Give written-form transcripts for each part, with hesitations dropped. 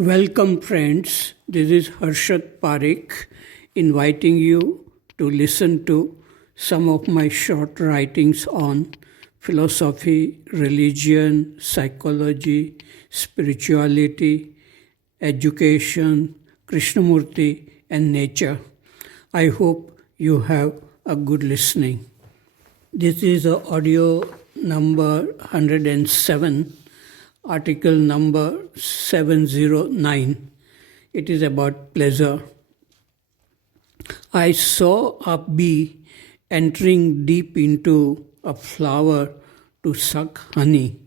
Welcome, friends. This is Harshad Parekh inviting you to listen to some of my short writings on philosophy, religion, psychology, spirituality, education, Krishnamurti, and nature. I hope you have a good listening. This is audio number 107, article number 709. It is about pleasure. I saw a bee entering deep into a flower to suck honey.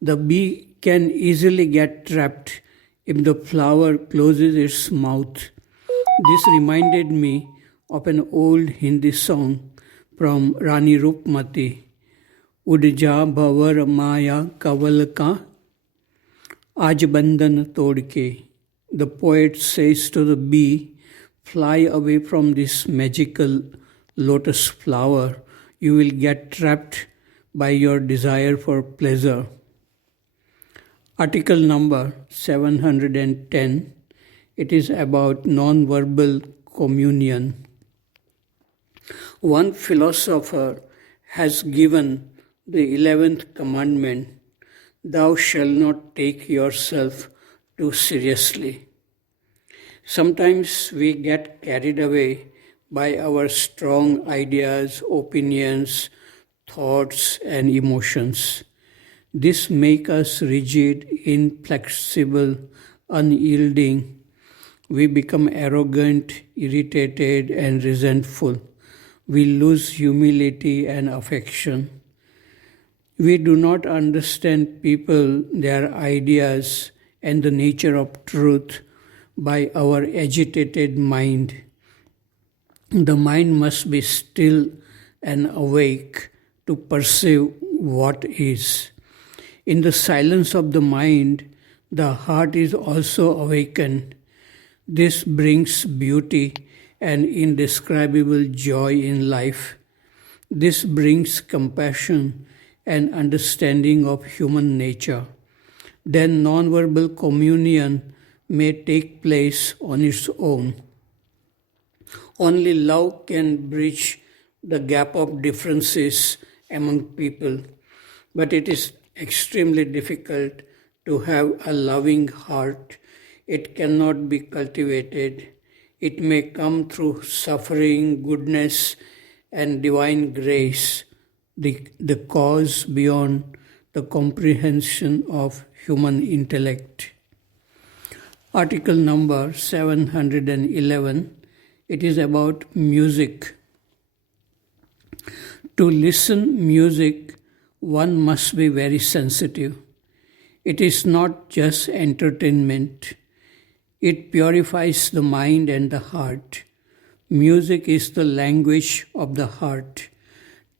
The bee can easily get trapped if the flower closes its mouth. This reminded me of an old Hindi song from Rani Rupmati. उड़जा भवर माया कवल का आज बंधन तोड़ के. The poet says to the bee, fly away from this magical lotus flower. You will get trapped by your desire for pleasure. Article number 710. It is about non-verbal communion. One philosopher has given the 11th commandment, thou shalt not take yourself too seriously. Sometimes we get carried away by our strong ideas, opinions, thoughts, and emotions. This makes us rigid, inflexible, unyielding. We become arrogant, irritated, and resentful. We lose humility and affection. We do not understand people, their ideas, and the nature of truth by our agitated mind. The mind must be still and awake to perceive what is. In the silence of the mind, the heart is also awakened. This brings beauty and indescribable joy in life. This brings compassion and understanding of human nature. Then non-verbal communion may take place on its own. Only love can bridge the gap of differences among people, but it is extremely difficult to have a loving heart. It cannot be cultivated. It may come through suffering, goodness, and divine grace, the cause beyond the comprehension of human intellect. Article number 711. It is about music. To listen music, one must be very sensitive. It is not just entertainment. It purifies the mind and the heart. Music is the language of the heart.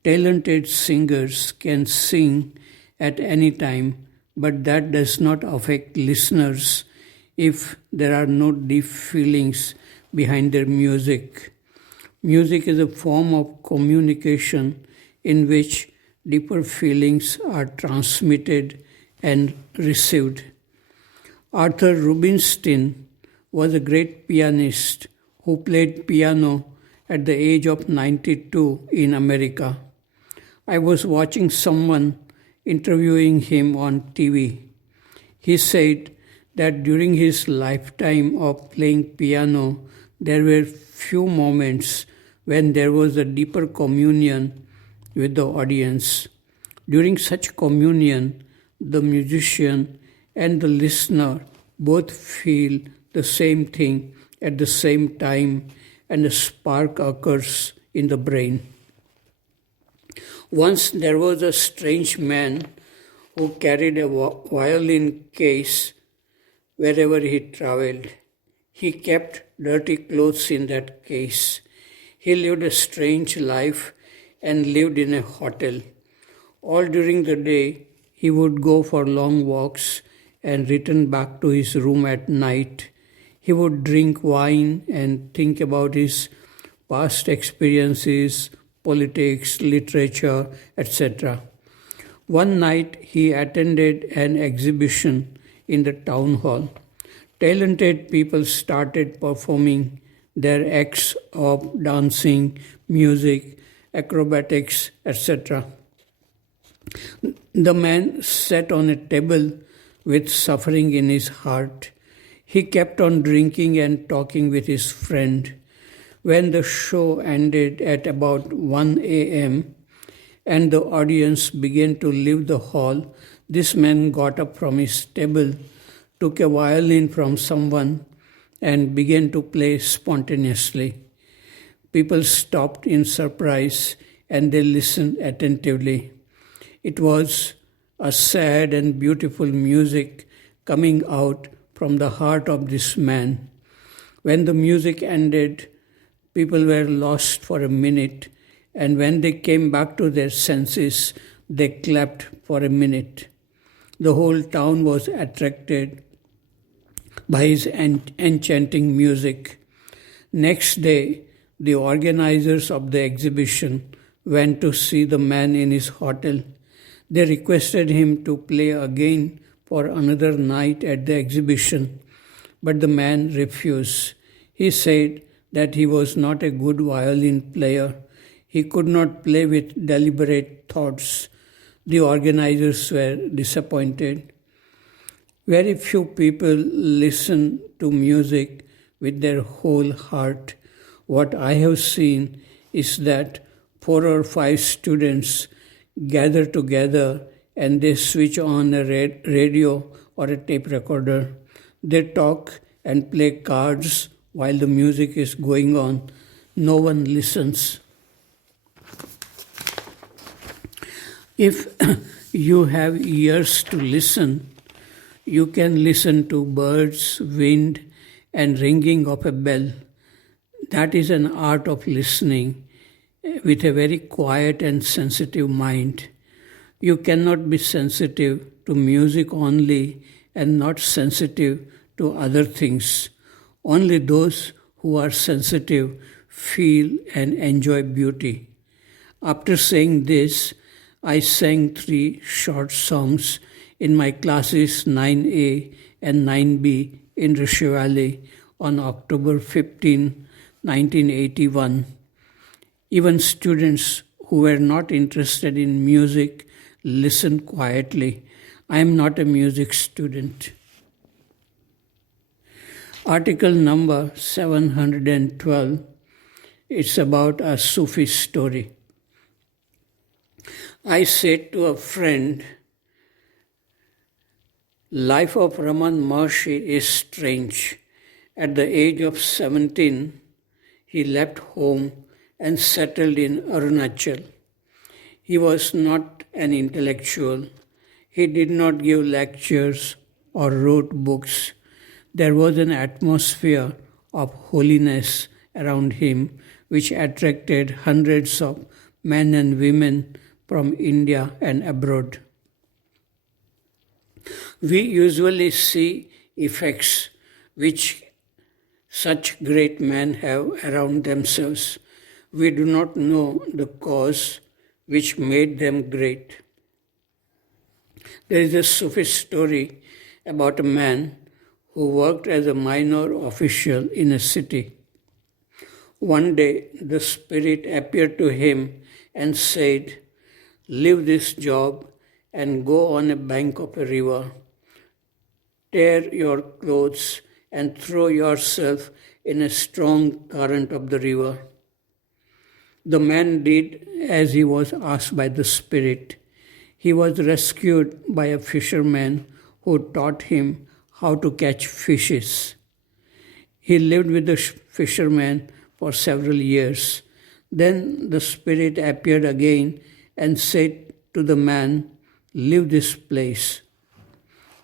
Talented singers can sing at any time, but that does not affect listeners if there are no deep feelings behind their music. Music is a form of communication in which deeper feelings are transmitted and received. Arthur Rubinstein was a great pianist who played piano at the age of 92 in America. I was watching someone interviewing him on TV. He said that during his lifetime of playing piano, there were few moments when there was a deeper communion with the audience. During such communion, the musician and the listener both feel the same thing at the same time, and a spark occurs in the brain. Once there was a strange man who carried a violin case wherever he traveled. He kept dirty clothes in that case. He lived a strange life and lived in a hotel. All during the day, he would go for long walks and return back to his room at night. He would drink wine and think about his past experiences, politics, literature, etc. One night he attended an exhibition in the town hall. Talented people started performing their acts of dancing, music, acrobatics, etc. The man sat on a table with suffering in his heart. He kept on drinking and talking with his friend. When the show ended at about 1 a.m. and the audience began to leave the hall, this man got up from his table, took a violin from someone, and began to play spontaneously. People stopped in surprise and they listened attentively. It was a sad and beautiful music coming out from the heart of this man. When the music ended, people were lost for a minute, and when they came back to their senses, they clapped for a minute. The whole town was attracted by his enchanting music. Next day, the organizers of the exhibition went to see the man in his hotel. They requested him to play again for another night at the exhibition, but the man refused. He said that he was not a good violin player. He could not play with deliberate thoughts. The organizers were disappointed. Very few people listen to music with their whole heart. What I have seen is that 4 or 5 students gather together and they switch on a radio or a tape recorder. They talk and play cards while the music is going on. No one listens. If you have ears to listen, you can listen to birds, wind, and ringing of a bell. That is an art of listening with a very quiet and sensitive mind. You cannot be sensitive to music only and not sensitive to other things. Only those who are sensitive feel and enjoy beauty. After saying this, I sang 3 short songs in my classes 9A and 9B in Rishi Valley on October 15, 1981. Even students who were not interested in music listened quietly. I am not a music student. Article number 712. It's about a Sufi story. I said to a friend, life of Raman Maharshi is strange. At the age of 17, he left home and settled in Arunachal. He was not an intellectual. He did not give lectures or wrote books. There was an atmosphere of holiness around him which attracted hundreds of men and women from India and abroad. We usually see effects which such great men have around themselves. We do not know the cause which made them great. There is a Sufi story about a man who worked as a minor official in a city. One day, the spirit appeared to him and said, leave this job and go on a bank of a river. Tear your clothes and throw yourself in a strong current of the river. The man did as he was asked by the spirit. He was rescued by a fisherman who taught him how to catch fishes. He lived with the fisherman for several years. Then the spirit appeared again and said to the man, leave this place.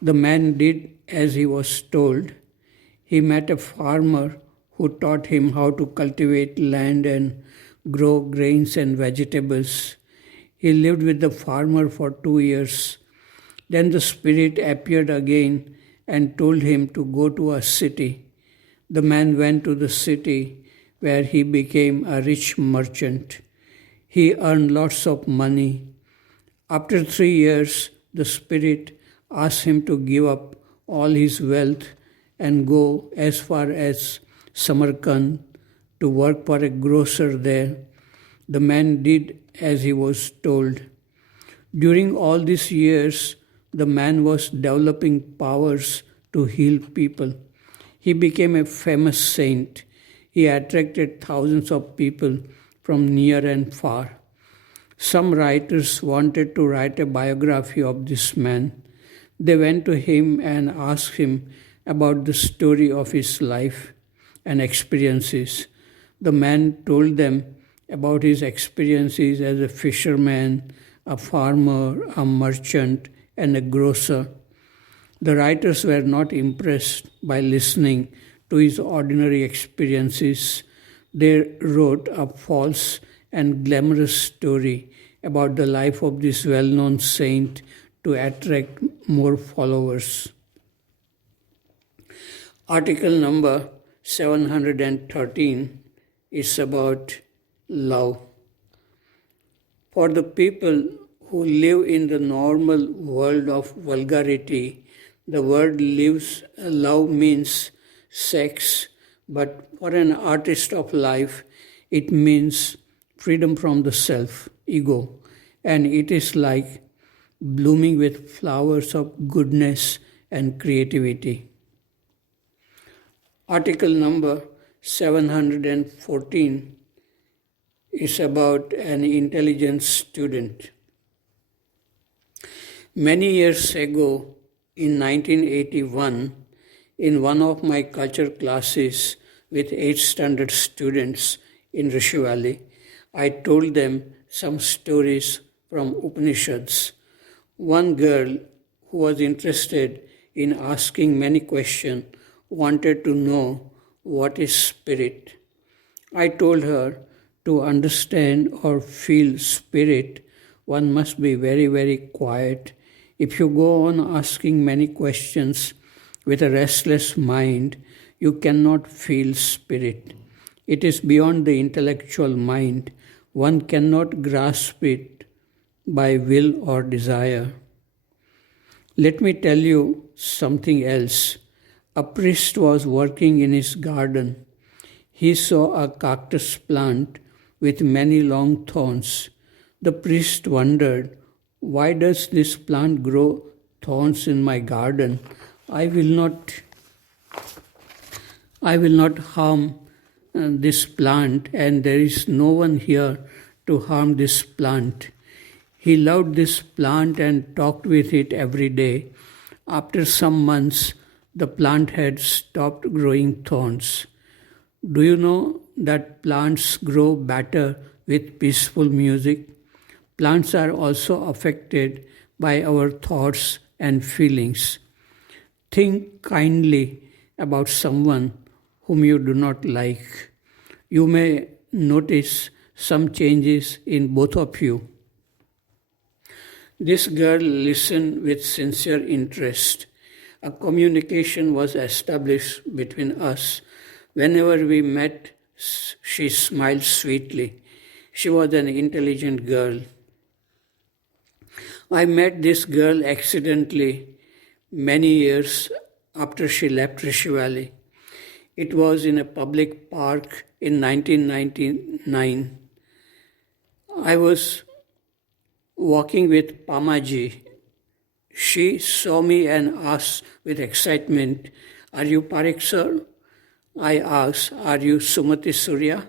The man did as he was told. He met a farmer who taught him how to cultivate land and grow grains and vegetables. He lived with the farmer for 2 years. Then the spirit appeared again and told him to go to a city. The man went to the city where he became a rich merchant. He earned lots of money. After 3 years, the spirit asked him to give up all his wealth and go as far as Samarkand to work for a grocer there. The man did as he was told. During all these years, the man was developing powers to heal people. He became a famous saint. He attracted thousands of people from near and far. Some writers wanted to write a biography of this man. They went to him and asked him about the story of his life and experiences. The man told them about his experiences as a fisherman, a farmer, a merchant, and a grocer. The writers were not impressed by listening to his ordinary experiences. They wrote a false and glamorous story about the life of this well known saint to attract more followers. Article number 713 is about love. For the people who live in the normal world of vulgarity, the word love means sex, but for an artist of life, it means freedom from the self, ego, and it is like blooming with flowers of goodness and creativity. Article number 714 is about an intelligent student. Many years ago, in 1981, in one of my culture classes with 8th standard students in Rishi Valley, I told them some stories from Upanishads. One girl who was interested in asking many questions wanted to know what is spirit. I told her to understand or feel spirit, one must be very, very quiet. If you go on asking many questions with a restless mind, you cannot feel spirit. It is beyond the intellectual mind. One cannot grasp it by will or desire. Let me tell you something else. A priest was working in his garden. He saw a cactus plant with many long thorns. The priest wondered, why does this plant grow thorns in my garden? I will not harm this plant, and there is no one here to harm this plant. He loved this plant and talked with it every day. After some months, the plant had stopped growing thorns. Do you know that plants grow better with peaceful music? Plants are also affected by our thoughts and feelings. Think kindly about someone whom you do not like. You may notice some changes in both of you. This girl listened with sincere interest. A communication was established between us. Whenever we met, she smiled sweetly. She was an intelligent girl. I met this girl accidentally many years after she left Rishi Valley. It was in a public park in 1999. I was walking with Pamaji. She saw me and asked with excitement, "Are you Parekh sir?" I asked, "Are you Sumati Surya?"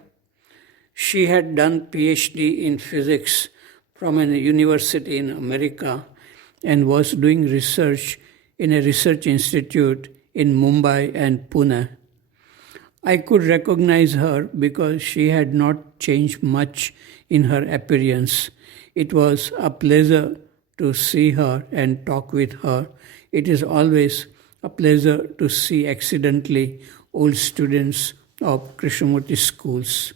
She had done PhD in physics from a university in America and was doing research in a research institute in Mumbai and Pune. I could recognize her because she had not changed much in her appearance. It was a pleasure to see her and talk with her. It is always a pleasure to see accidentally old students of Krishnamurti schools.